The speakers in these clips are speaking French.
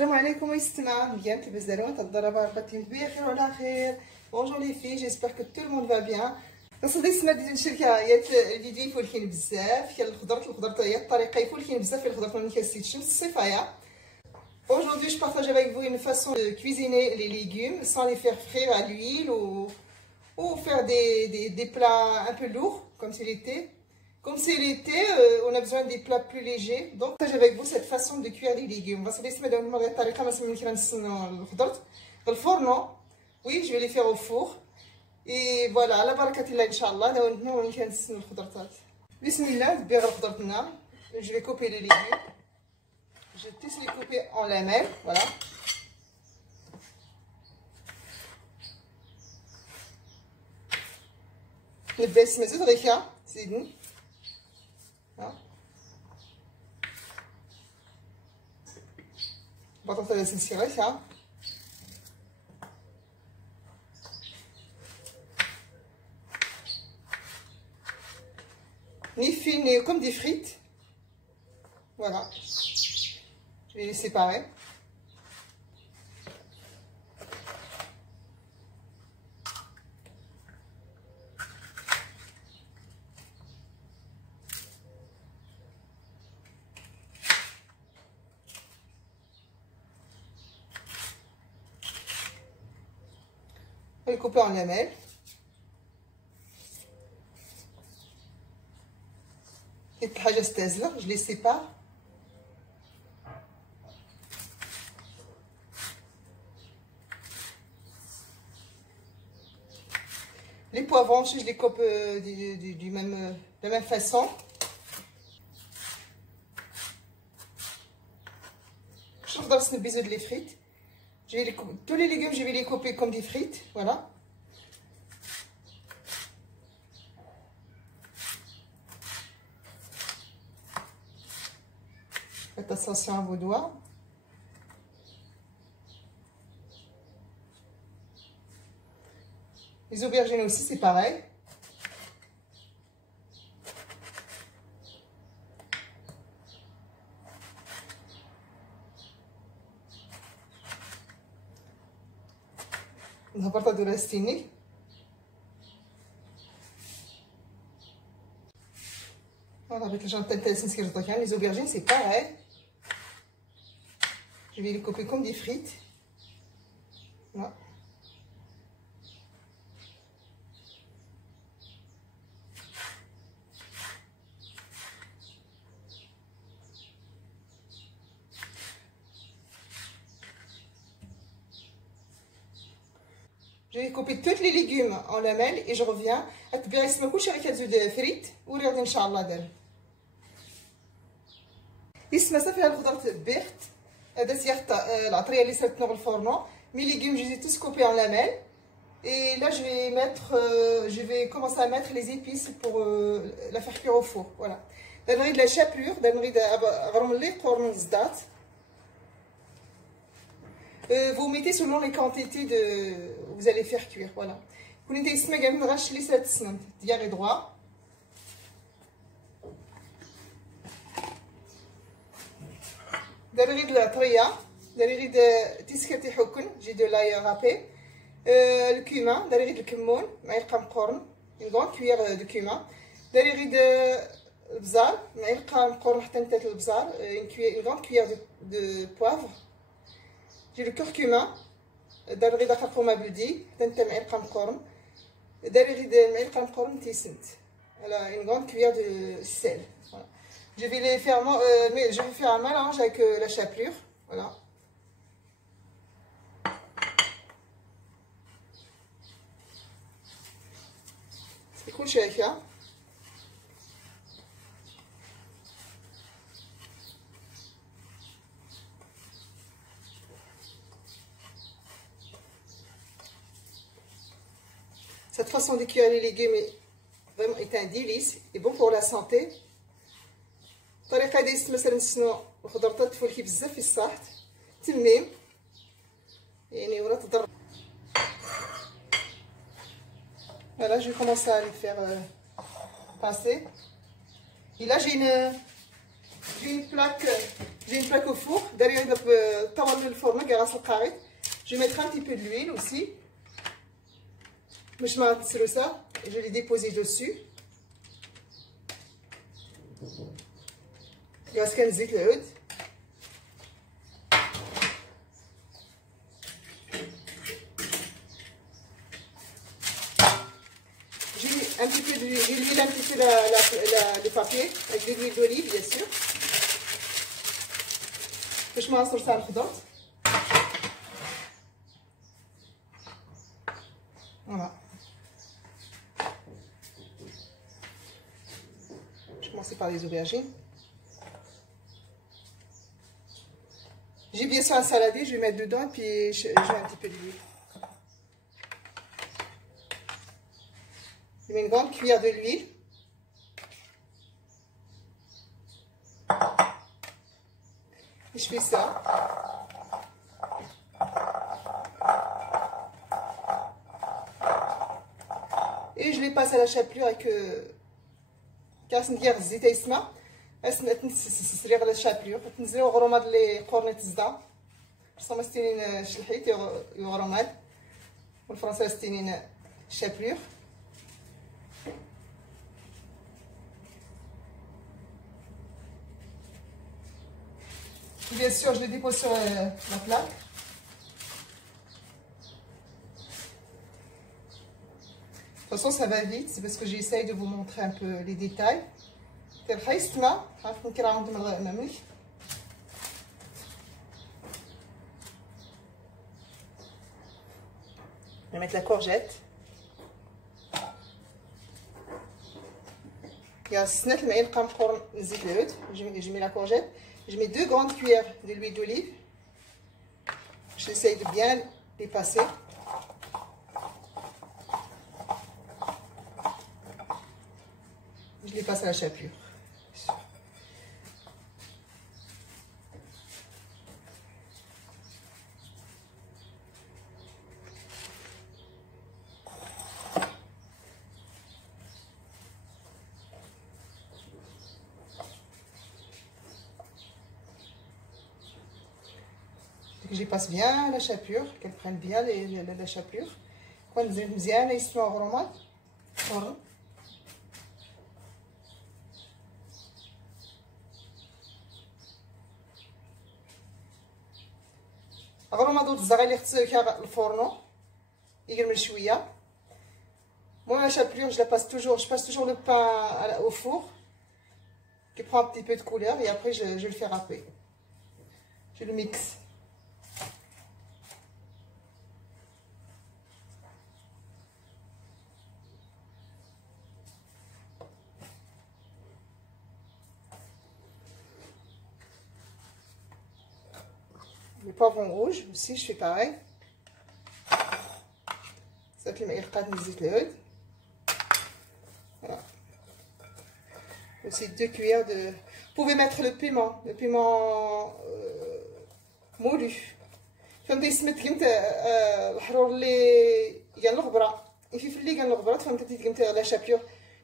السلام عليكم يستمع مزيان كيفاش دايرين تضربوا ربطين بخير وعلى خير. بونجور لي في جيسبر كو تو الموند فا بيان. نصدي السمات ديال الشركه هي الفيديو يفولكين بزاف كاين الخضر هي الطريقه يفولكين بزاف في الخضر من كاسيت الشمس الصيفايه. Aujourd'hui je partage avec vous une façon de cuisiner les légumes sans les faire frire à l'huile ou faire des plats un peu lourds comme c'est l'été. Comme c'est l'été, on a besoin des plats plus légers. Donc, je partage avec vous cette façon de cuire les légumes. On va se laisser dans le fourneau. Oui, je vais les faire au four. Et voilà, la barakatillah, Inch'Allah. Bismillah, je vais couper les légumes. Je vais tous les couper en lamelles. Voilà. Le best, mais c'est bon. بطاطا السلسلة ni fines ni comme des frites. Voilà, je vais les séparer. Je vais les couper en lamelles. Et je les sépare. Les poivrons, je les coupe de la même façon. Je vais besoin de les frites. Tous les légumes, je vais les couper comme des frites. Voilà. Faites attention à vos doigts. Les aubergines aussi, c'est pareil. نهبطها دراستيني. Voilà, avec les gens les aubergines, c'est pareil. Je vais les couper comme des frites. Voilà. Je vais couper tous les légumes en lamelles et je reviens. أتبعي اسمه كل شيء كتزود فريت ورياض إن شاء الله دار. اسمه صافي هاد الخضر تبيخت. هذا سياخ العطرية اللي صرت نوغ الفورنو. Mes légumes je les ai tous coupés en lamelles. Et là je vais commencer à mettre les épices pour la faire cuire au four. Voilà. دنريد la chapelure, دنريد غرملي قرن زدات. Vous mettez selon les quantités de vous allez faire cuire. Voilà. Vous n'êtes pas gamin de racheter les 7 semaines. Diarrhée droit. Derrière de la tria, derrière de tisqueti hokun, j'ai de l'ail râpé. Le cumin, derrière le cumin, maïrqam corn, une grande cuillère de cumin. Derrière de bzar, maïrqam corn, tête le bzar, une grande cuillère de poivre. J'ai le curcuma, derrière de curcuma bludi, tête maïrqam corn. Derrière de maïrqam corn tissent. Voilà, une grande cuillère de sel. Voilà. Je vais les faire, je vais faire un mélange avec la chapelure. Voilà. C'est cool, chef. Cette façon de cuire les légumes est un délice et bon pour la santé. الطريقه ديال مثلا نسنو الخضر تفولكي بزاف في الصحت تميم يعني ولا تضر. Voilà, je vais commencer à les faire passer. Et là, j'ai J'ai une plaque au four. Derrière le fourneau, je vais mettre un petit peu d'huile aussi. Je vais les déposer dessus. Il reste qu'un zit le un petit peu d'huile, j'ai huilé un petit peu le papier avec de l'huile d'olive bien sûr. باش ما نصرش على الخضر. Voilà. Je vais commencer par les aubergines. J'ai bien sûr un saladier, je vais mettre dedans et puis je mets un petit peu d'huile. Je mets une grande cuillère de l'huile. Et je fais ça. Et je les passe à la chapelure avec كاس ندير الزيت يسمع تسريغ على الشابلور تنزلوا غروماد اللي قرنيت الزدا بصما ستينين شلحيت غروماد والفرنسا ستينين شابلور. Bien sûr, je le dépose sur la plaque. De toute façon, ça va vite, c'est parce que j'essaye de vous montrer un peu les détails. Je vais mettre la courgette. Je mets la courgette. Je mets 2 grandes cuillères de l'huile d'olive. J'essaye de bien les passer. Je les passe à la chapelure. Je passe bien la chapelure, qu'elle prenne bien la chapelure. Quand vous êtes bien, ils sont en غرومه دوت الزغال اللي خصها الفورنو يقرمل شويه. Moi la chapelure, je passe toujours le pain au four qui prend un petit peu de couleur et après je le fais râper. Je le mixe. Les poivrons rouges aussi, je fais pareil. Ça fait le voilà. Aussi 2 cuillères de... Vous pouvez mettre le piment مولو. فهمتي سميت قمت الحرور اللي كان الغبره الفلفل اللي كان الغبره فهمتي قمت لا شابيور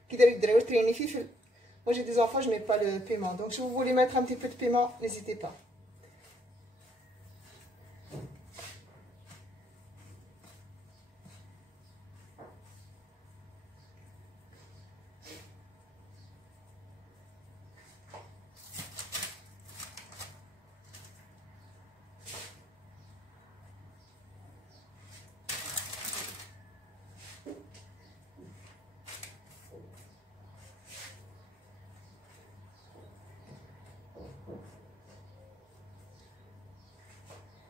كي داير الدراوي تريني فلفل. Moi j'ai des enfants, je mets pas le piment. Donc si vous voulez mettre un petit peu de piment, n'hésitez pas.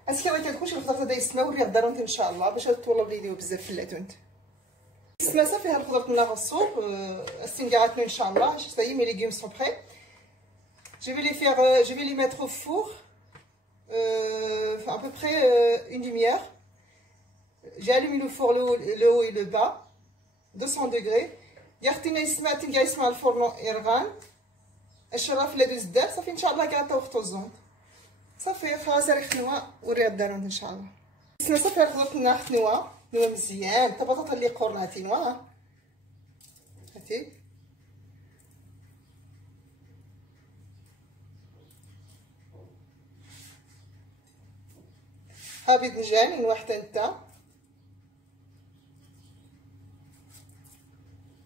اسكي راه كنكونش الخضر تاع يسمى وري غدارونت ان شاء الله باش تطول الفيديو بزاف في اللاتونت. السما صافي ها الخضر كنا الصوب استنقعتنا ان شاء الله. Ça y est, mes légumes sont prêts. Je vais les mettre au four à peu près une demi-heure. J'ai allumé le four le haut et le bas 200 degrés. يختينا يسمع تنقع يسمع الفرن يرغان الشراف اللي دوز دار صافي ان شاء الله كاع طوختو الزون صافي خلاص راه خنوا وريها الدارون ان شاء الله. السما صافي خضرتنا خنوا مزيان حتى بطاطا اللي قرناتي نوا هاتي ابيض نجان واحده نتا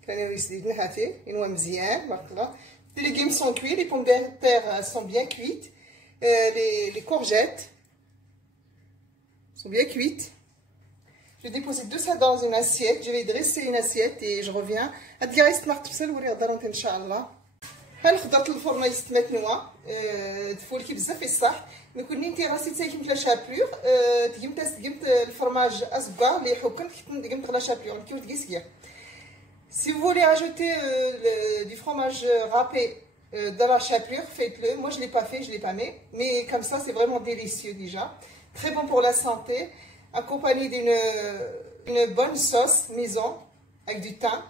كان يسديدنا هاتي ينوى مزيان تبارك الله. Les légumes sont cuits, les pommes de terre sont bien cuites, les courgettes sont bien cuites. Je vais déposer tout ça dans une assiette. Je vais dresser une assiette et je reviens. أدي نقطب وري ضرنت إن شاء الله. هالخضرة الفرن يستمتنوا تفول كي بزاف الصح. مي كون نتي راسي تاكلت لا شابور تقيمت الفرماج أصبع اللي حكم تقيمت لا شابور كيف تقيسيا. Si vous voulez ajouter du fromage râpé dans la chapelure, faites-le. Moi, je ne l'ai pas fait, je ne l'ai pas mis. Mais comme ça, c'est vraiment délicieux déjà. Très bon pour la santé. Accompagné d'une bonne sauce maison avec du thym.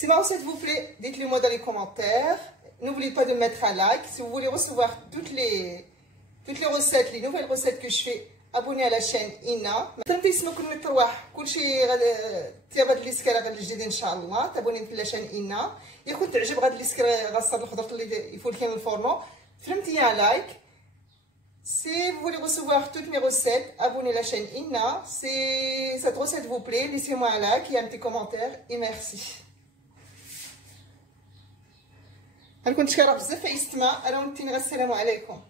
Sinon, s'il vous plaît, dites-le moi dans les commentaires. N'oubliez pas de mettre un like. Si vous voulez recevoir toutes les recettes, les nouvelles recettes que je fais, abonnez à la chaîne Ina. تنسمكم نتروح كل شيء تيابد الاسكر غادي الجديد ان شاء الله. تابوني في la chaîne Ina. يا كنت تعجب غاد الاسكر غاصاد الخضر اللي يفول كاين الفورنو فهمتي un like. Si vous voulez recevoir toutes mes recettes, abonnez à la chaîne Ina. Si cette recette vous plaît, laissez-moi un like et un petit commentaire et merci. غنكون شكرا بزاف يستمع. انا ونتي السلام عليكم.